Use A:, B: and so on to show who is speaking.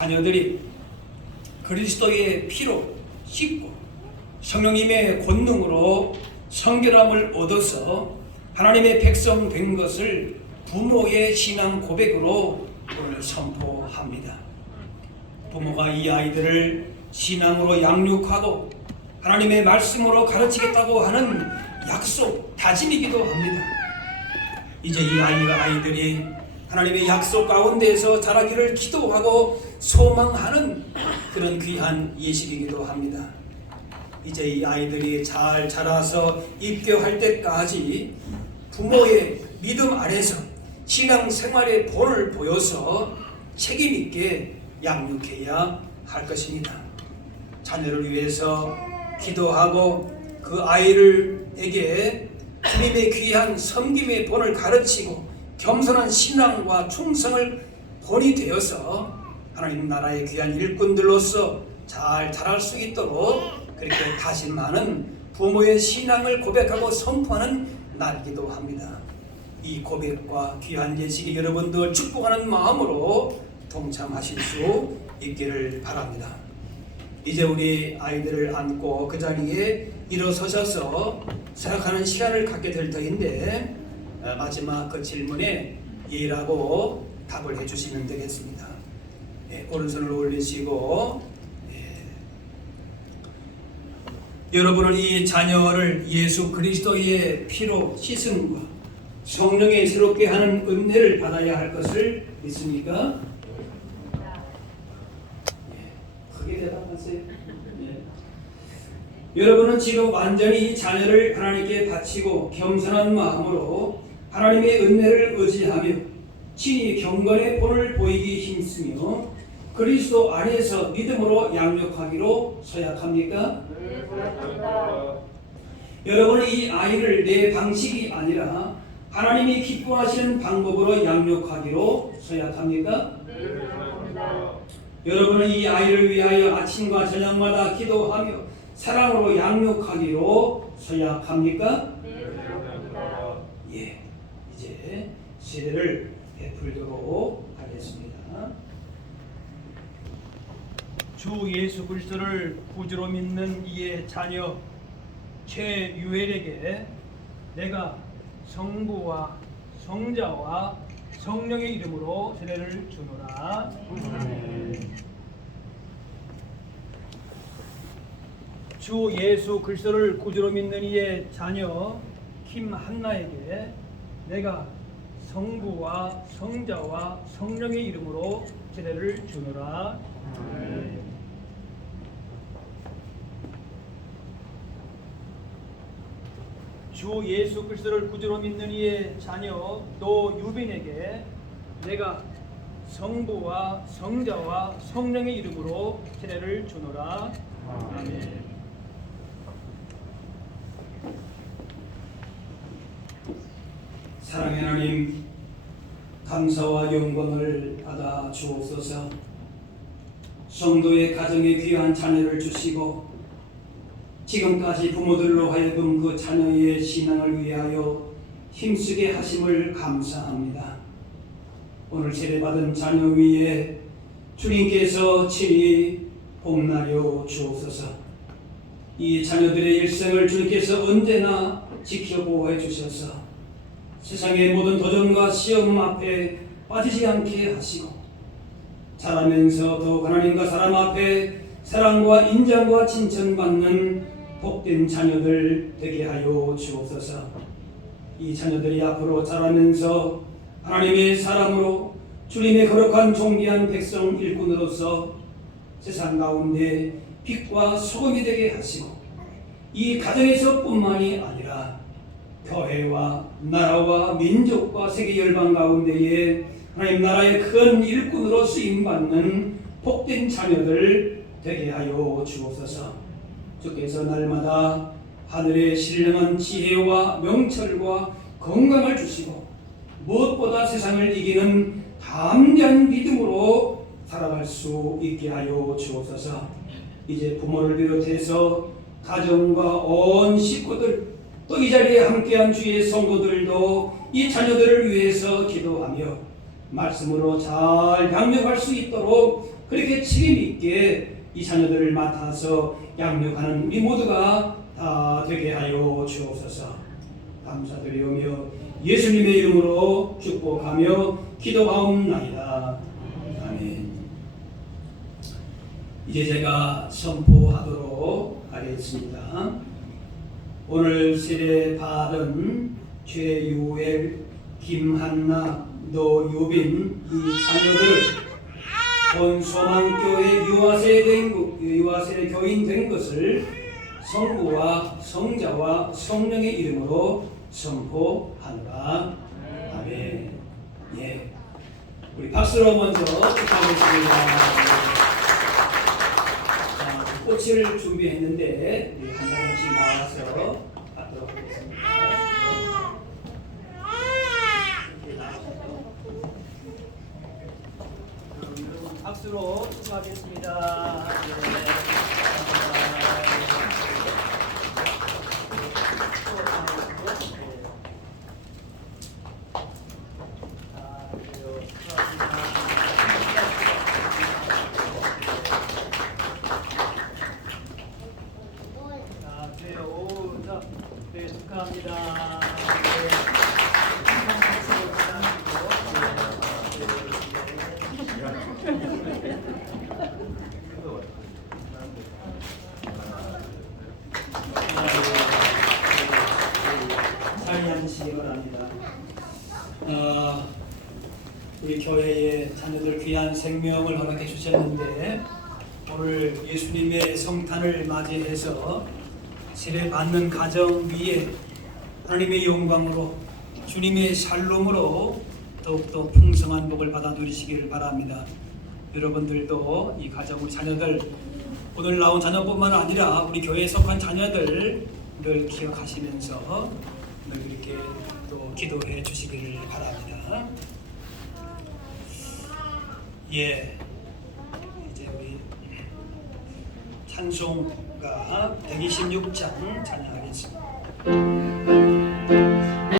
A: 자녀들이 그리스도의 피로 씻고 성령님의 권능으로 성결함을 얻어서 하나님의 백성 된 것을 부모의 신앙 고백으로 오늘 선포합니다. 부모가 이 아이들을 신앙으로 양육하고 하나님의 말씀으로 가르치겠다고 하는 약속, 다짐이기도 합니다. 이제 이 아이가 아이들이 하나님의 약속 가운데에서 자라기를 기도하고 소망하는 그런 귀한 예식이기도 합니다. 이제 이 아이들이 잘 자라서 입교할 때까지 부모의 믿음 아래서 신앙 생활의 본을 보여서 책임 있게 양육해야 할 것입니다. 자녀를 위해서 기도하고 그 아이를에게 주님의 귀한 섬김의 본을 가르치고 겸손한 신앙과 충성을 본이 되어서 하나님 나라의 귀한 일꾼들로서 잘 자랄 수 있도록 그렇게 다짐하는 부모의 신앙을 고백하고 선포하는 날이기도 합니다. 이 고백과 귀한 예식이 여러분들 축복하는 마음으로 동참하실 수 있기를 바랍니다. 이제 우리 아이들을 안고 그 자리에 일어서셔서 생각하는 시간을 갖게 될 터인데 어, 마지막 그 질문에 예라고 답을 해주시면 되겠습니다. 예, 오른손을 올리시고 예. 여러분은 이 자녀를 예수 그리스도의 피로 씻음과 성령의 새롭게 하는 은혜를 받아야 할 것을 믿습니까? 예, 크게 대답하세요. 예. 여러분은 지금 완전히 이 자녀를 하나님께 바치고 겸손한 마음으로 하나님의 은혜를 의지하며 친히 경건의 본을 보이기 힘쓰며 그리스도 안에서 믿음으로 양육하기로 서약합니까? 여러분은 이 아이를 내 방식이 아니라 하나님이 기뻐하시는 방법으로 양육하기로 서약합니까? 여러분은 이 아이를 위하여 아침과 저녁마다 기도하며 사랑으로 양육하기로 서약합니까? 예, 이제 세례를 베풀도록 하겠습니다. 주 예수 그리스도를 구주로 믿는 이의 자녀 최유엘에게 내가 성부와 성자와 성령의 이름으로 세례를 주노라. 주 예수 그리스도를 구주로 믿는 이의 자녀 김한나에게 내가 성부와 성자와 성령의 이름으로 세례를 주노라. 주 예수 그리스도를 구주로 믿는 이의 자녀 노유빈에게 내가 성부와 성자와 성령의 이름으로 세례를 주노라. 아멘. 사랑의 하나님, 감사와 영광을 받아 주옵소서. 성도의 가정에 귀한 자녀를 주시고 지금까지 부모들로 하여금 그 자녀의 신앙을 위하여 힘쓰게 하심을 감사합니다. 오늘 세례받은 자녀 위에 주님께서 친히 봄나려 주옵소서. 이 자녀들의 일생을 주님께서 언제나 지켜보호해 주셔서 세상의 모든 도전과 시험 앞에 빠지지 않게 하시고 자라면서 더 하나님과 사람 앞에 사랑과 인정과 칭찬받는 복된 자녀들 되게 하여 주옵소서. 이 자녀들이 앞으로 자라면서 하나님의 사람으로 주님의 거룩한 존귀한 백성 일꾼으로서 세상 가운데 빛과 소금이 되게 하시고 이 가정에서뿐만이 아니라 교회와 나라와 민족과 세계 열방 가운데에 하나님 나라의 큰 일꾼으로 쓰임 받는 복된 자녀들 되게 하여 주옵소서. 주께서 날마다 하늘의 신령한 지혜와 명철과 건강을 주시고 무엇보다 세상을 이기는 담대한 믿음으로 살아갈 수 있게 하여 주옵소서. 이제 부모를 비롯해서 가정과 온 식구들 또 이 자리에 함께한 주의 성도들도 이 자녀들을 위해서 기도하며 말씀으로 잘 양육할 수 있도록 그렇게 책임 있게 이 자녀들을 맡아서 양육하는 우리 모두가 다 되게 하여 주옵소서. 감사드리오며 예수님의 이름으로 축복하며 기도하옵나이다. 아멘. 이제 제가 선포하도록 하겠습니다. 오늘 세례 받은 최유엘, 김한나, 노유빈 이 자녀들 본 소망교회 유아세례 된 것- 유아세례 교인 된 것을 성부와 성자와 성령의 이름으로 선포한다. 아멘. 예. 우리 박수로 먼저 축하하겠습니다. 자, 꽃을 준비했는데 나와서 받도록 하겠습니다. 박수로 축하하겠습니다. 네. 자, 그래요. 축하합니다. 자, 그래요. 오, 자, 네, 축하합니다. 네. 사이하시기 바랍니다. 어, 교회의 자녀들 귀한 생명을 허락해 주셨는데 오늘 예수님의 성탄을 맞이해서 세례 받는 가정 위에 하나님의 영광으로 주님의 샬롬으로 더욱더 풍성한 복을 받아 누리시기를 바랍니다. 여러분들도 이 가정 우리 자녀들 오늘 나온 자녀뿐만 아니라 우리 교회에 속한 자녀들 늘 기억하시면서 늘 이렇게 또 기도해 주시기를 바랍니다. 예, 이제 우리 찬송가 126장 찬양하겠습니다.